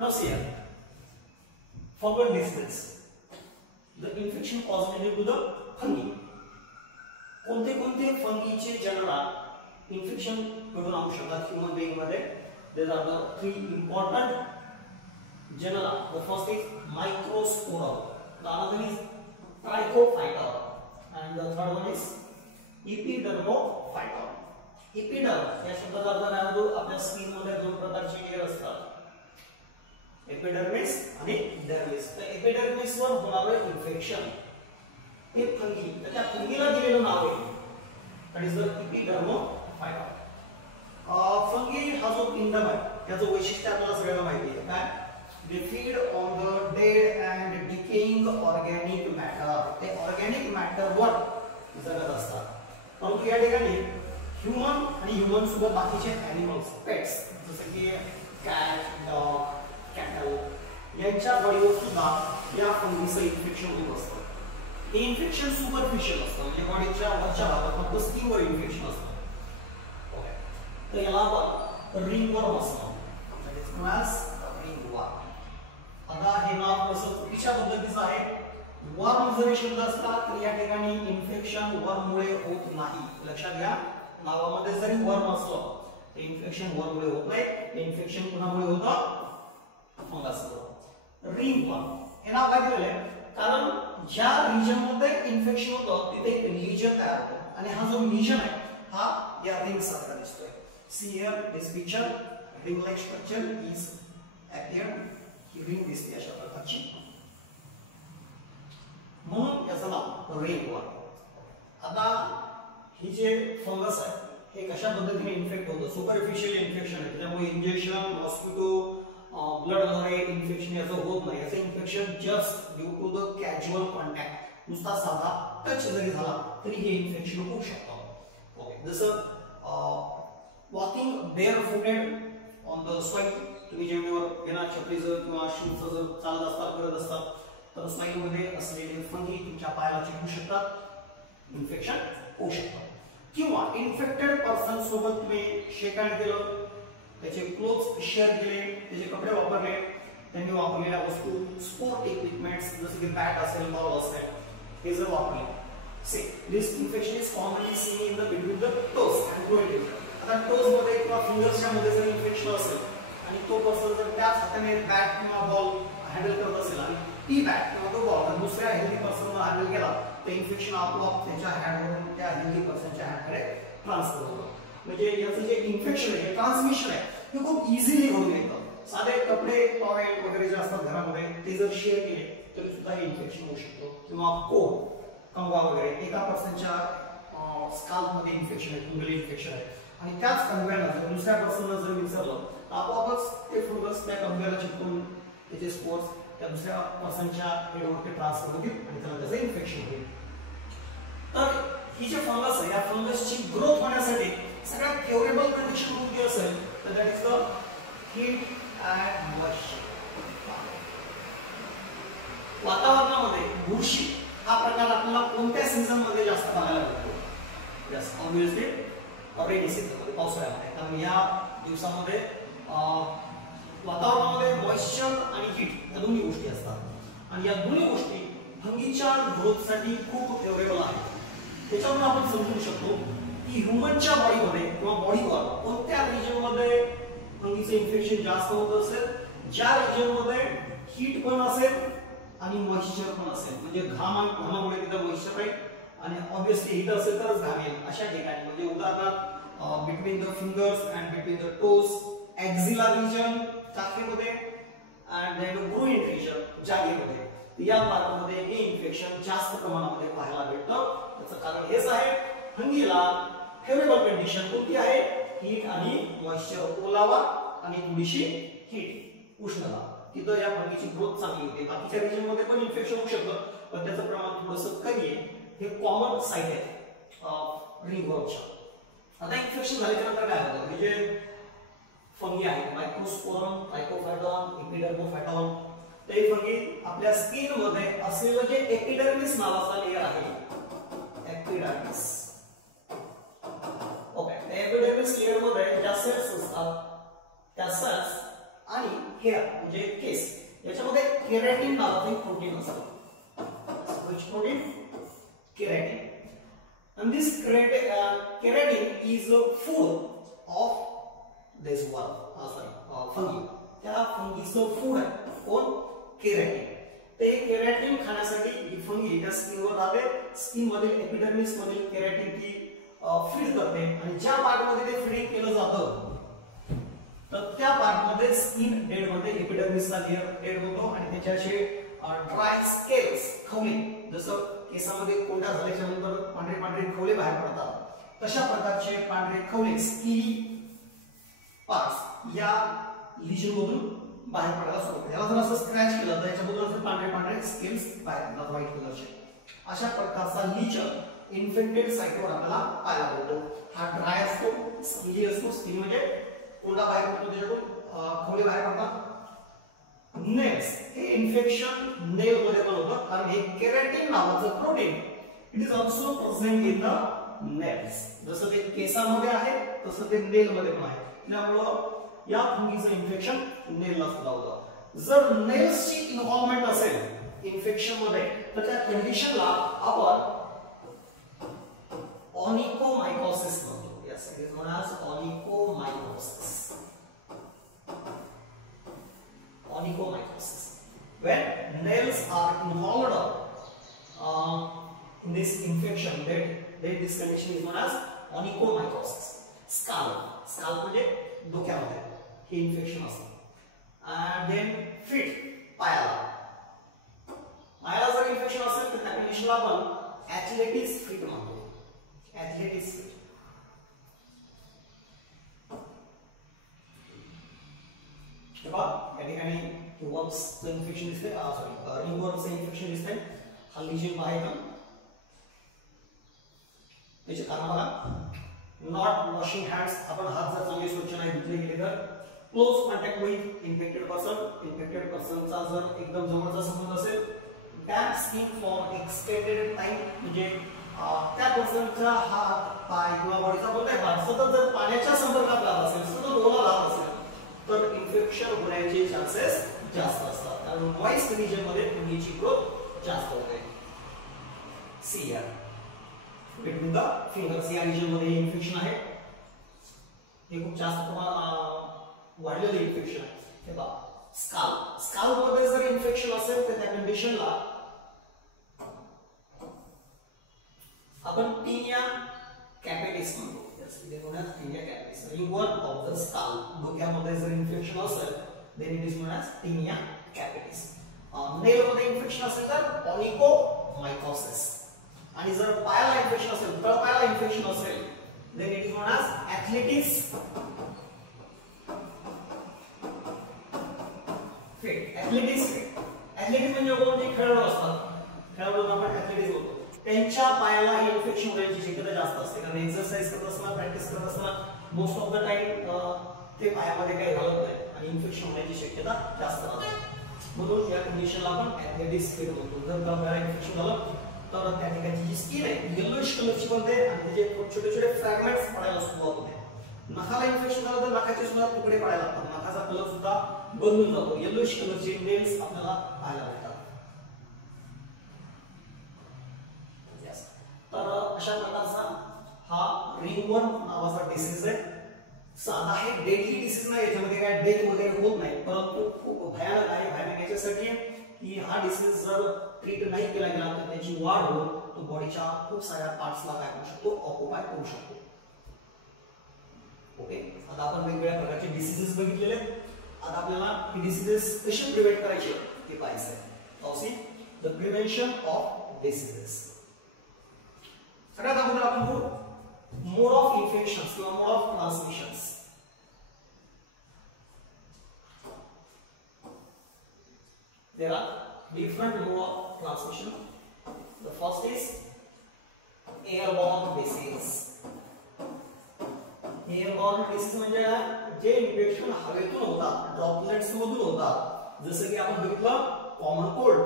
Now see here, fungal disease, the infection caused due to the fungi. कोणते कोणते फंगीचे genre infection घडून आणू शकतात ह्यूमन बीइंग मध्ये? There are the 3 important genera. The first is Microsporum, the other is Trichophyta, and the third one is Epidermophyta. Epiderm या शब्दाचा अर्थ काय होतो? आपल्या स्किन मध्ये दोन प्रकारचे लेयर असतात, एपिडर्मिस आणि डर्मिस. तर एपिडर्मिस वर होणारे इन्फेक्शन हे फंगी, त्या फंगीला दिलेलं नाव आहे दॅट इज द एपिडर्मोफायटा. फंगी हा जो किंगडम आहे त्याचं वैशिष्ट्य आपल्याला सगळ्यांना माहिती आहे काय? They feed on the dead and decaying organic matter. ते organic matter वर जगत असतात. परंतु या ठिकाणी ह्यूमन आणि ह्यूमन सोबत बाकीचे एनिमल्स, पेट्स जसे की कॅट, डॉग, कॅटल यांच्या बॉडीवर सुद्धा या फंगीचं इन्फेक्शन होत असतं. हे इन्फेक्शन सुपरफिशियल असतं, म्हणजे बॉडीच्या वरच्या भागात फक्त स्किनवर इन्फेक्शन असतं. ओके, तर याला आपण रिंगवर्म असतं, that is known as ringworm. आता हे नाव कसं चुकीच्या पद्धतीचं आहे. वर्म जरी शब्द असला तर या ठिकाणी इन्फेक्शन वर्ममुळे होत नाही. लक्षात घ्या, नावामध्ये जरी वर्म असलं तर इन्फेक्शन वर्ममुळे होत नाही. इन्फेक्शन कुणामुळे होतं? फंगसमुळे. रिंगवर्म हे नाव काय दिलेलं आहे? कारण ज्या रिजन मध्ये इन्फेक्शन होतं तिथे एक लीजन तयार होतं, आणि हा जो लीजन आहे हा या रिंग सारखा दिसतोय. See here this picture, ring like structure is appeared. He ring दिसते अशा प्रकारची, म्हणून याचं नाव रिंगवर्म. आता ही जे फंगस आहे हे कशा पद्धतीने इन्फेक्ट होतं? सुपरफिशियल इन्फेक्शन आहे, त्यामुळे इंजेक्शन, मॉस्किटो, ब्लड द्वारे इन्फेक्शन याचं होत नाही. याचं infection just due to the casual contact, नुसता साधा टच जरी झाला तरी हे इन्फेक्शन होऊ शकतं. ओके, जसं walking bare footed on the soil, तुम्ही जेव्हा बिना चपलीचं किंवा शूजचं जर चालत असतात, करत असतात, तर सॉइलमध्ये असलेले फंगी तुमच्या पायाला चिकटू शकतात, इन्फेक्शन होऊ शकतं. किंवा इन्फेक्टेड पर्सन सोबत तुम्ही शेक हँड केलं, त्याचे क्लोथ्स शेअर केले, त्याचे कपडे वापरले, त्यांनी वापरलेल्या वस्तू, स्पोर्ट इक्विपमेंट्स जसे की बॅट असेल, बॉल असेल, हे जर वापरले, say this infection is commonly seen in the between the toes and toes. आता टोज मध्ये किंवा फिंगर्सच्या मध्ये जर इन्फेक्शन असेल आणि तो पर्सन जर त्याच हाताने बॅट किंवा बॉल हँडल करत असेल आणि ती बॅट किंवा तो बॉल दुसऱ्या हेल्दी पर्सनला हँडल केला तर इन्फेक्शन आपोआप त्याच्या हँडवरून त्या हेल्दी पर्सनच्या हँडकडे ट्रान्सफर होतं. म्हणजे याचं जे इन्फेक्शन आहे, ट्रान्समिशन आहे, हे खूप इझिली घडून येतं. साधे कपडे, टॉवेल वगैरे जे असतात घरामध्ये ते जर शेअर केले तरी सुद्धा हे इन्फेक्शन होऊ शकतो. किंवा कोट, कंगवा वगैरे, एका पर्सनच्या स्काल्पमध्ये इन्फेक्शन आहे, फंगल इन्फेक्शन आहे, आणि त्याच कंगव्याला जर दुसऱ्या पर्सनला जर विचारलं तर आपोआपच ते फंगस त्या कंगव्याला चिपकून त्याचे स्पोर्स त्या दुसऱ्या पर्सनच्या हेडवरती ट्रान्सफर होतील आणि त्याला त्याचं इन्फेक्शन होईल. तर ही जे फंगस आहे या फंगसची ग्रोथ होण्यासाठी सगळ्यात फेवरेबल कंडिशन कोणती असेल तर that is the heat and moisture. वातावरणामध्ये बुरशी हा प्रकार आपल्याला कोणत्या सीझन मध्ये जास्त पाहायला मिळतो? यस, ऑब्वियसली रेनी सीझन मध्ये, पावसाळ्यामध्ये. कारण या दिवसामध्ये वातावरणामध्ये मॉइश्चर आणि हीट या दोन्ही गोष्टी असतात, आणि या दोन्ही गोष्टी फंगीच्या ग्रोथसाठी खूप फेवरेबल आहेत. त्याच्यावरून आपण समजू शकतो की ह्यूमनच्या बॉडीमध्ये किंवा बॉडीवर कोणत्या रिजनमध्ये फंगीचं इन्फेक्शन जास्त होत असेल, ज्या रिजनमध्ये हीट पण असेल आणि मॉइश्चर पण असेल, म्हणजे घामामुळे तिथं मॉइश्चर आहे आणि ऑब्वियसली हीट असेल तरच घाम येईल अशा ठिकाणी. म्हणजे उदाहरणार्थ between the fingers and between the toes, axilla region चाकरीमध्ये, अँड देन ग्रोइन रिजन जागेमध्ये, या भागामध्ये हे इन्फेक्शन जास्त प्रमाणामध्ये पाहायला भेटतं. त्याचं कारण हेच आहे, फंगीला फेवरेबल कंडिशन कोणती आहे? हीट आणि मॉइश्चर, ओलावा आणि थोडीशी हीट, उष्णता, तिथं या फंगीची ग्रोथ चांगली होते. बाकीच्या रिजन मध्ये पण इन्फेक्शन होऊ शकतं पण त्याचं प्रमाण थोडंसं कमी आहे. हे कॉमन साईट आहे रिंगवर्मच्या. आता इन्फेक्शन झाल्यानंतर काय होतं? म्हणजे फंगी आहेत, मायक्रोस्पोरम, ट्रायकोफायटॉन, एपिडर्मोफायटॉन, ते फंगी आपल्या स्किन मध्ये असलेलं जे एपिडर्मिस नावाचा लेयर आहे, एपिडर्मिस, ओके, एपिडर्मिस लेयर मध्ये ज्या सेल्स असतात त्या सेल्स आणि हेअर म्हणजे केस, याच्यामध्ये केराटिन नावाचं एक प्रोटीन असतं. which protein? Keratin. And this keratin is food of this fungi. त्या फंगीचं फूड आहे कोण? केराटिन. ते केराटिन खाण्यासाठी ही फंगी त्या स्किनवर राहते. स्किन मधील एपिडर्मिस मधील केराटिन ती फीड करते आणि ज्या पार्ट मध्ये ते फीडिंग केलं जातं तर त्या पार्ट मध्ये स्किन डेड मध्ये एपिडर्मिसचा लेयर डेड होतो आणि त्याच्याशी ड्राय स्केल्स खवले, जसं केसामध्ये कोंडा झाल्याच्या नंतर पांढरे पांढरे खवले बाहेर पडतात तशा प्रकारचे पांढरे खवले स्किनी पार्ट्स या लिजन मधून बाहेर पडायला सुरू होते. याला जर असं स्क्रॅच केलं तर याच्यामधून असे पांढरे पांढरे स्केल्स बाहेर येतात व्हाईट कलरचे. अशा प्रकारचा लिजन इन्फेक्टेड साइटवर आपल्याला पाहायला मिळतो. हा ड्राय असतो, स्किनी असतो. स्किन म्हणजे कोंडा बाहेर पडतो, त्याच्यातून खवले बाहेर पडतात. नेल्स हे इन्फेक्शन नेल मध्ये पण होतं कारण हे केराटिन नावाचं protein it is also present in the nails. जसं ते केसामध्ये आहे तसं ते नेल मध्ये पण आहे. त्यामुळे या फंगीचं इन्फेक्शन नेलला सुद्धा होतं. जर नेल्सची इन्व्हॉल्वमेंट असेल इन्फेक्शन मध्ये तर त्या कंडिशनला आपण ऑनिकोमायकोसिस म्हणतो. Yes, it is known as onychomycosis. Onychomycosis. When nails are involved in this infection, this condition is known as onychomycosis. Scalp म्हणजे डोक्यामध्ये हे इन्फेक्शन असतं. And then feet, पायाला जर इन्फेक्शन असेल तर त्या कंडिशनला आपण ॲथलेटिस फीट म्हणतो. ॲथलेटिस फीट. या ठिकाणी वर्म्सचं इन्फेक्शन दिसते, रिंगवर्मचं इन्फेक्शन दिसते. हा लिजन आहे का त्याचे कारण बघा. नॉट वॉशिंग हँड्स, आपण हात जर चांगले स्वच्छ नाही धुतले गेले तर. क्लोज कॉन्टॅक्ट विथ इन्फेक्टेड पर्सनचा जर एकदम जवळचा संबंध असेल. Damp skin for extended time म्हणजे त्या पर्सनचा हात पाय किंवा बॉडीचा कोणताही भाग सतत जर पाण्याच्या संपर्कात राहत असेल, सतत ओला राहत असेल तर इन्फेक्शन होण्याचे चान्सेस जास्त असतात कारण मॉइस्ट रिजन मध्ये फंगीची ग्रोथ जास्त होते. सिया बिटवीन द फिंगर्स या रिजन मध्ये इन्फेक्शन आहे. हे खूप जास्त वाढलेलं इन्फेक्शन आहे. हे बघा स्काल्प मध्ये जर इन्फेक्शन असेल तर त्या कंडिशनला आपण टीनिया कॅपिटिस म्हणतो. Ringworm of the skull. डोक्यामध्ये जर इन्फेक्शन असेल then it is known as tinea capitis. नेल मध्ये इन्फेक्शन असेल तर ऑनिकोमायकोसिस. आणि जर पायाला इन्फेक्शन असेल, तळपायाला इन्फेक्शन असेल then it is known as athletis fit. athletis fit. athletis म्हणजे कोण? जे खेळाडू असतात, खेळाडूंना आपण athletis म्हणतो. त्यांच्या पायाला हे इन्फेक्शन होण्याची शक्यता जास्त असते कारण एक्सरसाइज करत असताना, प्रॅक्टिस करत असताना मोस्ट ऑफ द टाइम ते पायामध्ये काही घालत नाही आणि इन्फेक्शन होण्याची शक्यता जास्त राहते. म्हणून या कंडिशनला आपण ॲथलेटिस फिट म्हणतो. जर पायाला इन्फेक्शन झालं तर त्या ठिकाणची जी स्किन आहे येलोइश कलरची बनते आणि त्याचे छोटे छोटे फ्रॅगमेंट्स पडायला सुरुवात होते. नखाला इन्फेक्शन झालं तर नखाचे सुद्धा तुकडे पडायला लागतात. नखाचा कलर सुद्धा बदलून जातो. येलोइश कलरचे नेल्स आपल्याला पाहायला मिळतात. तर अशा प्रकारचा हा रिंगवर्म नावाचा डिसीज आहे. साधा हे डेडली डिसीज नाही, याच्यामध्ये काय डेथ वगैरे होत नाही, परंतु खूप भयानक आहे. भयानक याच्यासाठी की हा डिसीज जर ट्रीट नाही केला गेला तर त्याची वाढ होऊन तो बॉडीच्या खूप साऱ्या पार्ट्सला काय करू शकतो? ऑक्युपाय करू शकतो. ओके, आता आपण वेगवेगळ्या प्रकारचे डिसीजेस बघितलेले आहेत. आता आपल्याला ही डिसीजेस कशी प्रिव्हेंट करायची ते पाहायचं आहे. Also the prevention of diseases. सगळ्यात अगोदर आपण बोलू मोड ऑफ इन्फेक्शन्स किंवा mode of transmissions. There are different mode of transmission. The first is airborne disease. Airborne disease म्हणजे जे इन्फेक्शन हवेतून होतात, ड्रॉपलेट्स मधून होतात. जसं की आपण बघितलं कॉमन कोल्ड,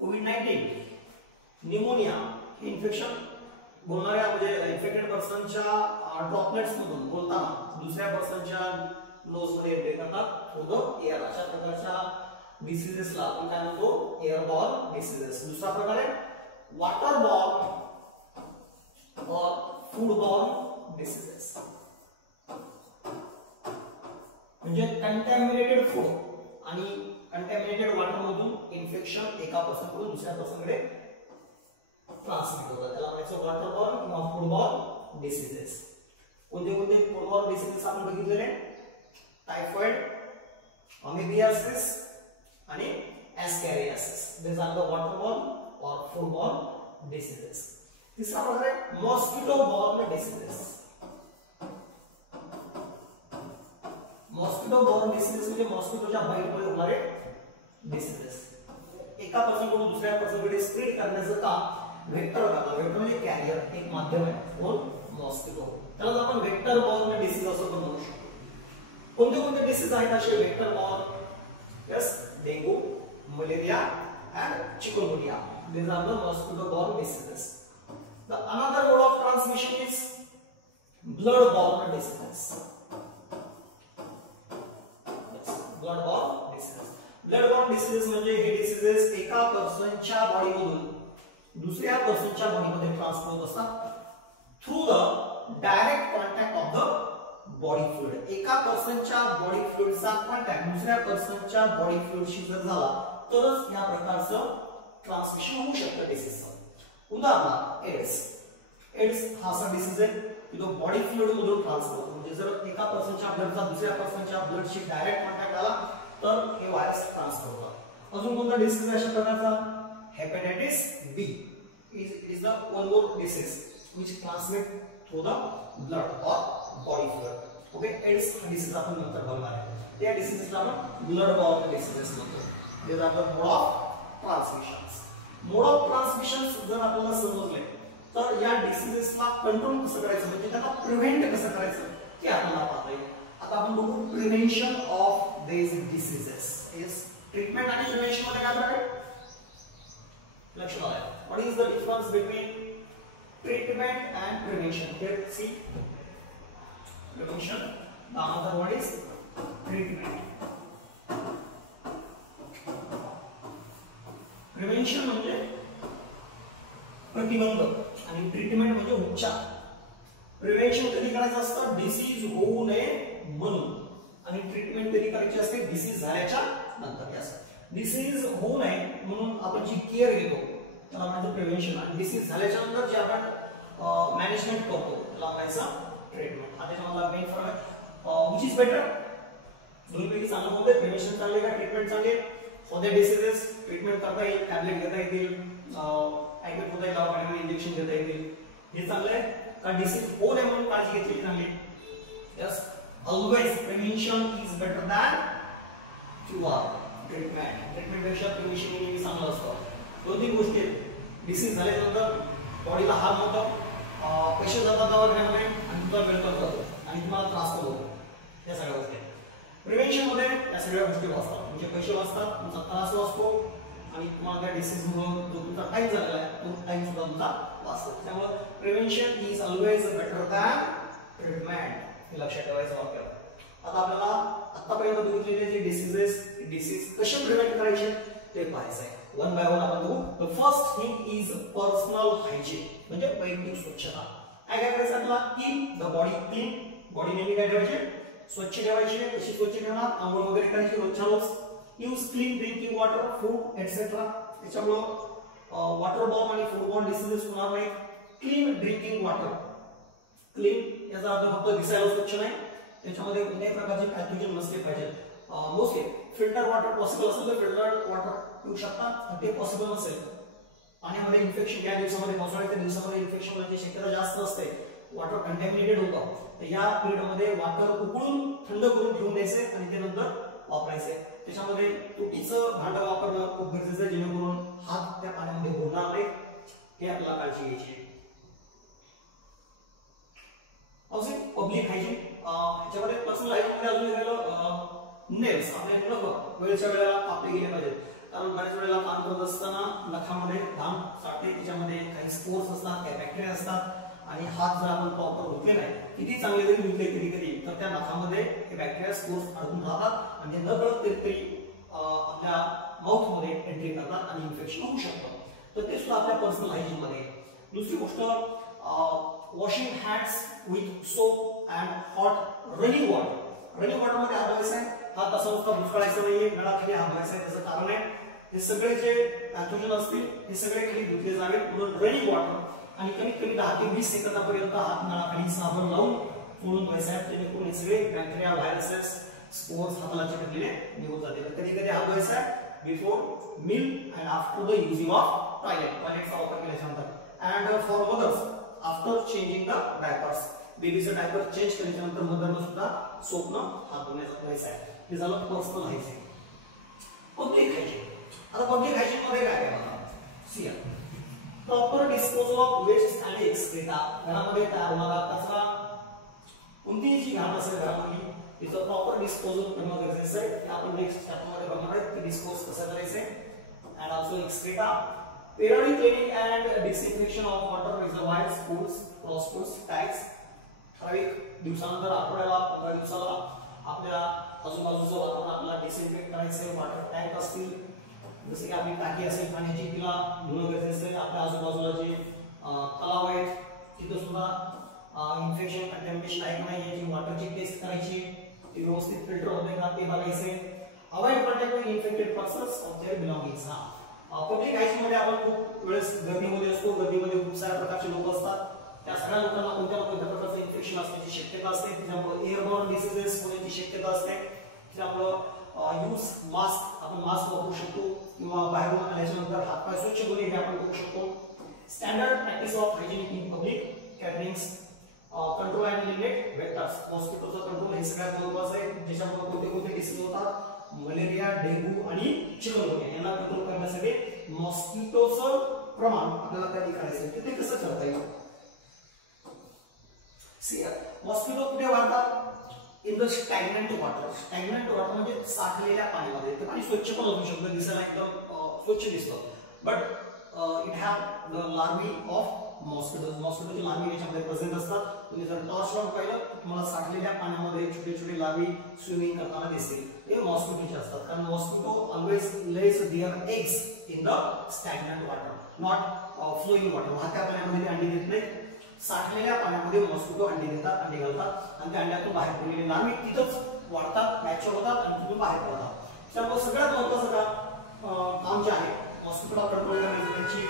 कोविड-19, निमोनिया. हे इन्फेक्शन बोलणाऱ्या म्हणजे इन्फेक्टेड पर्सनच्या ड्रॉपलेट्स मधून बोलताना दुसऱ्या पर्सनच्या नोज मध्ये एंट्री करतात थ्रू द एअर. अशा प्रकारच्या डिसीजेसला आपण काय म्हणतो, एअरबॉर्न डिसीजेस. दुसरा प्रकार आहे वॉटरबॉर्न और फूडबॉर्न डिसीजेस. म्हणजे कंटॅमिनेटेड फूड आणि कंटॅमिनेटेड वॉटर मधून इन्फेक्शन एका पर्सन कडून दुसऱ्या पर्सन कडे ट्रान्समिट होतात. त्याला म्हणायचं वॉटरबॉर्न किंवा फूडबॉर्न डिसीजेस. कोणते कोणते फूडबॉर्न डिसीजेस आपण बघितलेले, टायफॉइड, अमेबियासिस आणि एस्कॅरियासिस. दिस आर द वॉटरबॉर्न और फूडबॉर्न डिसीजेस. तिसरा प्रकार आहे mosquito borne diseases. Mosquito borne diseases म्हणजे मॉस्किटोच्या बाईटमुळे होणारे डिसीजेस. एका पर्सन कडून दुसऱ्या पर्सन कडे स्प्रेड करण्याचं काम वेक्टर करतात. वेक्टर म्हणजे कॅरियर, एक माध्यम आहे कोण, मॉस्किटो. त्याला आपण वेक्टर बॉर्न डिसीज असं पण म्हणू शकतो. कोणते कोणते डिसीज आहेत असे vector borne? Yes, dengue, malaria and chikungunya. These are the mosquito-borne diseases. The another mode of transmission is blood-borne diseases. Yes, blood-borne diseases. Blood-borne diseases म्हणजे हे डिसीजेस एका पर्सनच्या बॉडीमधून दुसऱ्या पर्सनच्या बॉडीमध्ये ट्रान्सफर होत असतात through the direct contact of the body fluid. एका पर्सनच्या body फ्लुइडचा contact दुसऱ्या पर्सनच्या body फ्लुइडशी जर झाला तरच या प्रकारचं ट्रान्समिशन होऊ शकतं डिसीजचं. उदाहरणार्थ एड्स हा असा डिसीज आहे की तो बॉडी फ्लुइड मधून ट्रान्सफर होतो. म्हणजे जर एका पर्सनच्या ब्लडचा दुसऱ्या पर्सनच्या ब्लडशी डायरेक्ट कॉन्टॅक्ट आला तर हे व्हायरस ट्रान्सफर होतात. अजून कोणता डिसीज आहे अशा प्रकारचा? Hepatitis B is the one more disease which transmit through the blood और बॉडी फ्लुइड. ओके, एड्स हा डिसीज आपण नंतर बघणार आहे. त्या डिसीजला आपण ब्लड बॉर्न डिसीजेस म्हणतो. These are the mode of transmissions. Mode of transmissions जर आपल्याला समजले तर या डिसीजेसला कंट्रोल कसं करायचं म्हणजे त्यांना प्रिव्हेंट कसं करायचं ते आपल्याला पाहता. आता आपण बघू prevention of these diseases. Is treatment आणि प्रिव्हेंशन मध्ये काय फरक आहे? लक्ष द्या. What is the difference between treatment and prevention? Here see prevention. The other one is treatment. Prevention म्हणजे प्रतिबंध आणि ट्रीटमेंट म्हणजे उपचार. प्रिव्हेंशन कधी करायचं असतं? डिसीज होऊ नये म्हणून. आणि ट्रीटमेंट कधी करायची असते? डिसीज झाल्याच्या नंतर. डिसीज होऊ नये म्हणून आपण जी केअर घेतो त्याला म्हणायचं प्रिव्हेंशन. आणि डिसीज झाल्याच्या नंतर जे आपण मॅनेजमेंट करतो त्याला म्हणायचं ट्रीटमेंट. हा त्याच्यामधला मेन फरक आहे. Which is better? दोन्हीपैकी चांगलं कोणतं? प्रिव्हेंशन चांगले का ट्रीटमेंट चांगले? फॉर द डिसीजेस ट्रीटमेंट करता येईल, टॅबलेट घेता येतील, ऍडमिट होता येईल, दवाखान्यामध्ये इंजेक्शन घेता येतील, हे चांगलं आहे का डिसीज होऊ नये म्हणून काळजी घेतली चांगली? Yes, always prevention is better than cure. Treatment पेक्षा प्रिव्हेंशन नेहमी चांगलं असतं. दोन तीन गोष्टी आहेत. डिसीज झाल्यानंतर बॉडीला हार्म होतं, पैसे जातात दवाखान्यामध्ये आणि तुमचा वेळ पण जातो आणि तुम्हाला त्रास पण होतो. या सगळ्या गोष्टी प्रिव्हेंशन मध्ये या सगळ्या गोष्टी वाचतात. म्हणजे पैसे वाचतात, तुमचा त्रास वाचतो आणि तुम्हाला त्या डिसीज म्हणून जो तुमचा टाइम झालेला आहे तो टाइम सुद्धा तुमचा वाचतो. त्यामुळे prevention is always better than treatment. हे लक्षात ठेवायचं वाक्य. आता आपल्याला आतापर्यंत बघितलेले जे डिसीज कसे प्रिव्हेंट करायचे ते पाहायचं आहे. वन बाय वन आपण बघू. The first thing is personal hygiene म्हणजे वैयक्तिक स्वच्छता. काय करायचं आपल्याला? Keep the body clean. Body नेहमी काय ठेवायचे? स्वच्छ ठेवायची. कशी स्वच्छ ठेवणार? आंघोळ वगैरे करायची रोजच्या रोज. Use clean drinking water, food etcetera. त्याच्यामुळं वॉटर बॉर्न आणि फूड बॉर्न डिसीजेस होणार नाही. Clean drinking water. क्लीन याचा अर्थ फक्त दिसायला स्वच्छ नाही, त्याच्यामध्ये कोणत्याही प्रकारचे पॅथोजन नसले पाहिजेत. मोस्टली फिल्टर वॉटर पॉसिबल असेल तर फिल्टर्ड वॉटर पिऊ शकता. ते पॉसिबल नसेल पाण्यामध्ये इन्फेक्शन, या दिवसामध्ये पावसाळ्याच्या दिवसामध्ये इन्फेक्शन होण्याची शक्यता जास्त असते. वॉटर कंटॅमिनेटेड होतं. तर या पिरियडमध्ये वॉटर उकळून थंड करून ठेवून द्यायचे आणि ते नंतर वापरायचे. त्याच्यामध्ये तुटीचं भांडं वापरणं खूप गरजेचं आहे जेणेकरून हात त्या पाण्यामध्ये बुडणार नाही. हे आपल्याला काळजी घ्यायची आहे. पब्लिक हायजीन ह्याच्यामध्ये पर्सनल हायजीन मध्ये अजून गेलं नेल्स. आपले नख वेळच्या वेळेला कापले गेले पाहिजेत. कारण बऱ्याच वेळेला काम करत असताना नखामध्ये घाम साठते, त्याच्यामध्ये काही स्पोर्स असतात, काही बॅक्टेरिया असतात आणि हात जर आपण प्रॉपर धुतले नाही, किती चांगले जरी धुतले कधी कधी तर त्या नखामध्ये हे बॅक्टेरिया बॅक्टेरिया स्पोर्स अडकून राहतात आणि ते नकळत कधीतरी आपल्या माउथ मध्ये एंट्री करतात आणि इन्फेक्शन होऊ शकतं. तर ते सुद्धा आपल्या पर्सनल हायजीन मध्ये. दुसरी गोष्ट washing hands with soap and hot running water. Running water मध्ये हात धुवायचा आहे, हा तसा नुसता बुचकाळायचा नाहीये, नळाखाली हात धुवायचा आहे. त्याचं कारण आहे हे सगळे जे पॅथोजन असतील हे सगळे खाली धुतले जावेत म्हणून रनिंग वॉटर. आणि कमीत कमी 10 ते 20 सेकंदापर्यंत हात नळाखाली साबण लावून चोळून धुवायचा आहे, जेणेकरून हे सगळे बॅक्टेरिया व्हायरसेस स्पोर्स हाताला चिकटलेले निघून जातील. कधी कधी हात धुवायचा आहे before meal and after the using of टॉयलेटचा वापर केल्याच्या नंतर. And for mothers after changing the diapers, बेबीचं डायपर चेंज केल्याच्या नंतर मदरनं सुद्धा सोपनं हात धुवायचा आहे. हे झालं पर्सनल हायजीन. Public hygiene. आता पब्लिक हायजीन मध्ये काय काय see proper disposal of waste and excreta. घरामध्ये तयार होणारा कचरा, कोणतीही जी घाण असेल घरामध्ये तिचं प्रॉपर डिस्पोजल करणं गरजेचं आहे. आपण नेक्स्ट चॅप्टरमध्ये बघणार आहे की डिस्पोज कसं करायचं आहे. And also excreta. Periodic cleaning and disinfection of water reservoirs, pools, क्रॉसपूल्स, टॅक्स. ठराविक दिवसानंतर, आठवड्याला, 15 दिवसाला आपल्या आजूबाजूचं वातावरण आपल्याला डिसइन्फेक्ट करायचं. वॉटर टँक असतील, जसे की आपली टाकी असेल पाण्याची, तिला धुणं गरजेचं आहे. आपल्या आजूबाजूला जे तलाव आहेत तिथं सुद्धा इन्फेक्शन कंटॅमिनेशन आहे का नाही याची वॉटरची टेस्ट करायची, ती व्यवस्थित फिल्टर होते का ते बघायचे. Avoid contact with infected persons of their belongings. Public hygiene मध्ये आपण खूप वेळेस गर्दीमध्ये असतो, गर्दीमध्ये खूप साऱ्या प्रकारचे लोक असतात. त्या सगळ्या लोकांना कोणत्या ना कोणत्या प्रकारचं इन्फेक्शन असण्याची शक्यता असते, त्याच्यामुळे एअरबॉर्न डिसीजेस होण्याची शक्यता असते. त्यामुळे यूज मास्क, आपण मास्क वापरू शकतो किंवा बाहेरून आल्याच्या नंतर हातपाय स्वच्छ धुणे हे आपण करू शकतो. Standard practice of hygienic in public gatherings. Control and eliminate vectors. मॉस्किटोचा कंट्रोल हे सगळ्यात महत्त्वाचं आहे, ज्याच्यामुळे कोणते कोणते डिसीज होतात, मलेरिया, डेंग्यू आणि चिकनगुनिया यांना कंट्रोल करण्यासाठी मॉस्किटोचं प्रमाण आपल्याला कधी करायचं ते कसं करता येईल. मॉस्किटो कुठे वाढतात? In the stagnant water. Stagnant water म्हणजे साठलेल्या पाण्यामध्ये. ते पाणी स्वच्छ पण असू शकतं, दिसायला एकदम स्वच्छ दिसतं, but it have the larvae of mosquitoes. मॉस्किटोचे लार्वी याच्यामध्ये प्रेझेंट असतात. तुम्ही जर टॉर्च लावून पाहिलं तर तुम्हाला साठलेल्या पाण्यामध्ये छोटे छोटे लार्वी स्विमिंग करताना दिसतील. ते मॉस्किटोचे असतात, कारण mosquito always lays their eggs in the stagnant water, not flowing water. वाहत्या पाण्यामध्ये ते अंडी देत नाहीत. साठलेल्या पाण्यामध्ये मॉस्किटो अंडी देतात, अंडी घालतात आणि त्या अंड्यातून बाहेर पडलेले लार्वी तिथंच वाढतात, मॅच्युअर होतात आणि तिथून बाहेर पडतात. त्यामुळे सगळ्यात महत्त्वाचं काम जे आहे मॉस्किटोला कंट्रोल करण्याचं, त्याची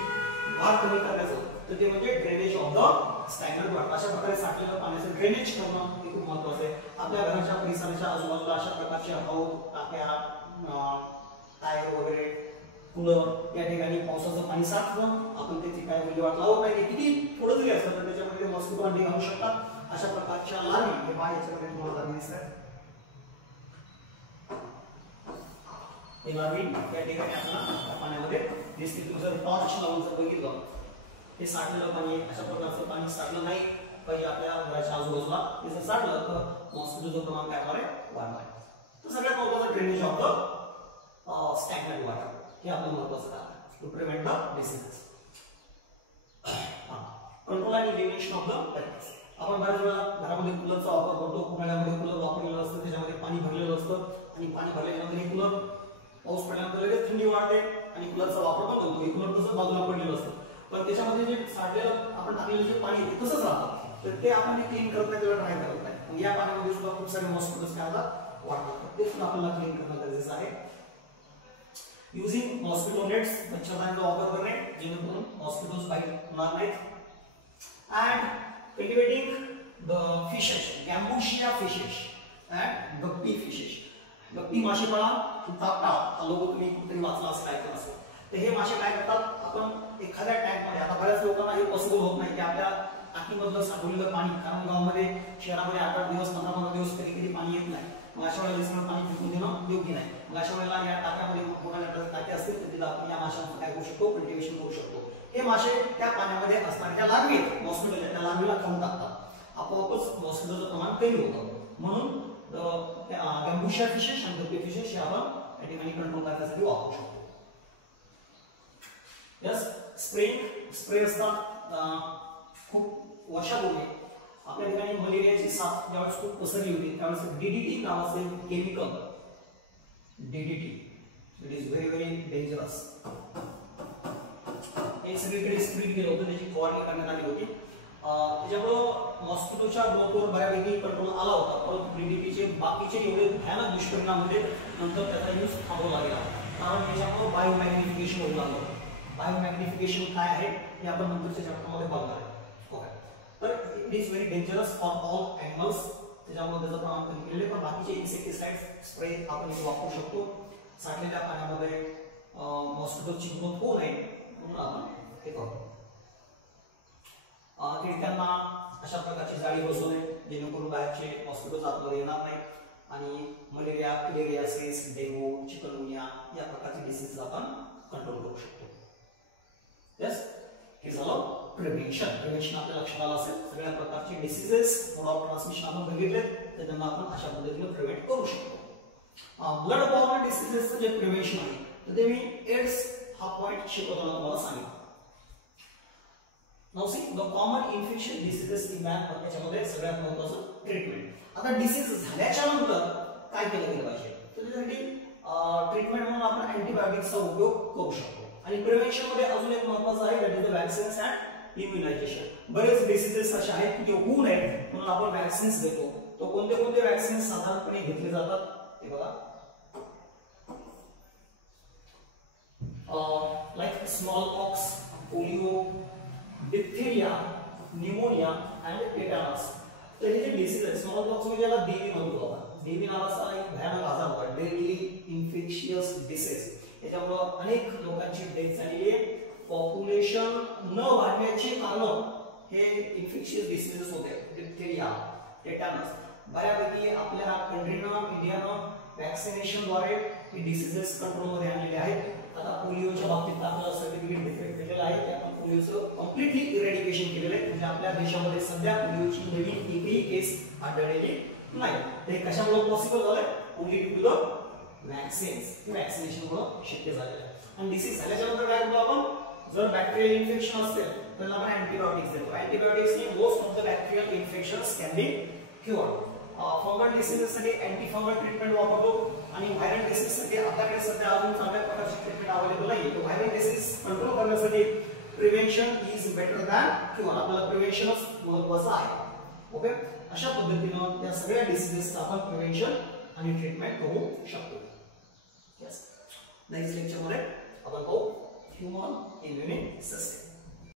वाढ कमी करण्याचं, तर ते म्हणजे drainage of the stagnant water. अशा प्रकारे साठलेलं पाण्याचं ड्रेनेज करणं हे खूप महत्त्वाचं आहे. आपल्या घराच्या परिसराच्या आजूबाजूला अशा प्रकारचे हौद, टाक्या, टायर वगैरे, कूलर या ठिकाणी पावसाचं पाणी साठवून आपण त्याची काय विल्हेवाट लावत नाही. किती थोडं जरी असलं तर त्याच्यामध्ये मॉस्किटो अंडी घालू शकतात. अशा प्रकारच्या लार्वी हे याच्यामध्ये तुम्हाला दिसतात. हे लार्वी या ठिकाणी आपल्याला पाण्यामध्ये दिसतील. तुम्ही जर टॉर्च लावून जर बघितलं हे साठलेलं पाणी, अशा प्रकारचं पाणी साठलं नाही पाहिजे आपल्या घराच्या आजूबाजूला. हे जर साठलं तर मॉस्किटोचं प्रमाण काय होणार आहे? वाढणार आहे. तर सगळ्यात महत्त्वाचं drainage of the stagnant water हे आपलं महत्त्वाचं काम आहे to prevent the diseases. Control and elimination of the vectors. आपण बऱ्याच वेळा घरामध्ये कूलरचा वापर करतो. उन्हाळ्यामध्ये कूलर वापरलेलं असतं, त्याच्यामध्ये पाणी भरलेलं असतं आणि पाणी भरल्यानंतर हे कूलर पाऊस पडल्यानंतर लगेच थंडी वाढते आणि कूलरचा वापर पण होतो. हे कूलर तसंच बाजूला पडलेलं असतं, पण त्याच्यामध्ये जे साठलेलं आपण टाकलेलं जे पाणी आहे तसंच राहतं. तर ते आपण क्लीन करत नाही, त्याला ट्राय करत नाही. या पाण्यामध्ये सुद्धा खूप सारे मॉस्किटोज काय होतात? वाढतात. ते सुद्धा आपल्याला क्लीन करणं गरजेचं आहे. Using mosquito nets. मच्छरदाण्यांचा वापर करणे जेणेकरून मॉस्किटोज बाईट होणार नाहीत. And cultivating the fishes, gambusia fishes and guppy fishes. Guppy मासेमाळा, तापटा हा लोगो तुम्ही कुठेतरी वाचला असेल, ऐकलं असेल. तर हे मासे काय करतात? आपण एखाद्या टँक मध्ये, आता बऱ्याच लोकांना हे पॉसिबल होत नाही की आपल्या टाकीमधलं साठवलेलं पाणी, कारण गावामध्ये शहरामध्ये 8-8 दिवस 15-15 दिवस कधी कधी पाणी येत नाही. मग अशा वेळेला सगळं पाणी फेकून देणं योग्य नाही. मग अशा वेळेला या टाक्यामध्ये मोठ्या टाक्या असतील तर तिला आपण या माशांचं काय करू शकतो? कल्टिवेशन करू शकतो. हे मासे त्या पाण्यामध्ये असणाऱ्या ज्या लार्वी आहेत मॉस्किटोच्या, त्या लार्वीला खाऊन टाकतात. आपोआपच मॉस्किटोचं प्रमाण कमी होतं. म्हणून गॅम्बुशिया फिशेस आणि गप्पी फिशेस हे आपण या ठिकाणी कंट्रोल करण्यासाठी वापरू शकतो. यस, स्प्रे असतात. खूप वर्षापूर्वी आपल्या ठिकाणी मलेरियाची साथ ज्यावेळेस खूप पसरली होती त्यावेळेस डीडीटी नावाचे chemical, DDT, it is very very dangerous, हे सगळीकडे स्प्रेड केलं होतं, त्याची फवारणी करण्यात आली होती. त्याच्यामुळं मॉस्किटोच्या ग्रोथवर बऱ्यापैकी कंट्रोल आला होता, परंतु डीडीटीचे बाकीचे एवढे भयानक दुष्परिणाम होते, नंतर त्याचा यूज थांबवला गेला, कारण त्याच्यामुळे बायोमॅग्निफिकेशन होऊ लागलं. बायोमॅग्निफिकेशन काय आहे हे आपण नंतरच्या चॅप्टरमध्ये बघणार आहे. ओके, तर it is very dangerous for all animals, त्याच्यामुळे त्याचं प्रमाण कमी केलेले, पण बाकीचे इन्सेक्टिसाइड्स स्प्रे आपण इथे वापरू शकतो. साठलेल्या पाण्यामध्ये मॉस्किटोची ग्रोथ होऊ नये म्हणून आपण हे करतो. खिडक्यांना अशा प्रकारची जाळी बसवणे जेणेकरून बाहेरचे मॉस्किटोज आतमध्ये येणार नाही आणि मलेरिया, फिलेरियासिस, डेंग्यू, चिकनगुनिया या प्रकारचे डिसीज आपण कंट्रोल करू शकतो. यस, हे झालं प्रिव्हेन्शन. प्रिव्हेन्शन आपल्या लक्षात आलं असेल, सगळ्या प्रकारचे डिसीजेस, मोड ऑफ ट्रान्समिशन आपण बघितलेत, तर त्यांना आपण अशा पद्धतीने प्रिव्हेंट करू शकतो. ब्लड बॉर्न डिसीजेसचं जे प्रिव्हेन्शन आहे तर ते मी एड्स हा पॉइंट शिकवताना तुम्हाला सांगितलं. Now see the common infection diseases in man, त्याच्यामध्ये सगळ्यात महत्त्वाचं ट्रीटमेंट. आता डिसीज झाल्याच्या नंतर काय केलं गेलं पाहिजे, तर त्यासाठी ट्रीटमेंट म्हणून आपण अँटीबायोटिक्सचा उपयोग करू शकतो. आणि प्रिव्हेन्शन मध्ये अजून एक महत्त्वाचं आहे, that is the vaccines and immunisation. बरेच डिसीजेस असे आहेत की जे होऊ नयेत म्हणून आपण वॅक्सिन्स देतो. तो कोणते कोणते वॅक्सिन्स साधारणपणे घेतले जातात ते बघा. Like smallpox, polio, diphtheria, pneumonia and tetanus. तर हे जे डिसीज आहे, स्मॉल पॉक्स म्हणजे याला डीबी म्हणतो आपण. डीबी नावाचा एक भयानक आजार होता, डेडली इन्फेक्शियस डिसीज. त्याच्यामुळे अनेक लोकांची डेथ झालेली आहे. पॉप्युलेशन न वाढण्याचे कारण हे इन्फेक्शियस डिसीजेस होते. डिप्थेरिया, टेटॅनस. बऱ्यापैकी आपल्या कंट्रीनं, इंडियानं वॅक्सिनेशनद्वारे ही डिसीजेस कंट्रोलमध्ये आणलेले आहेत. आता पोलिओच्या बाबतीत आपल्याला सर्टिफिकेट डिफेक्ट केलेलं आहे, ते आपण पोलिओचं कम्प्लिटली इरेडिकेशन केलेलं आहे. म्हणजे आपल्या देशामध्ये सध्या पोलिओची नवीन एकही केस आढळलेली नाही. ते कशामुळे पॉसिबल झालंय? Only due to the vaccines. वॅक्सिनेशनमुळे शक्य झालेलं आहे. आणि डिसीज झाल्याच्या नंतर काय करतो आपण, जर बॅक्टेरियल इन्फेक्शन असेल तर आपण अँटीबायोटिक्स देतो. अँटीबायोटिक्सनी most of the bacterial infections can be cured. Fungal डिसीजेससाठी अँटी फंगल ट्रीटमेंट वापरतो आणि व्हायरल डिसीजसाठी आपल्याकडे सध्या अजून चांगल्या प्रकारची ट्रीटमेंट अवेलेबल नाही. तो व्हायरल डिसीज कंट्रोल करण्यासाठी prevention is better than cure. आपल्याला प्रिव्हेन्शनच महत्त्वाचं आहे. ओके, अशा पद्धतीनं या सगळ्या डिसीजेसचं आपण प्रिव्हेन्शन आणि ट्रीटमेंट करू शकतो. यस, नेक्स्ट लेक्चरमध्ये आपण पाहू ह्यूमन इम्युनी सिस्टम.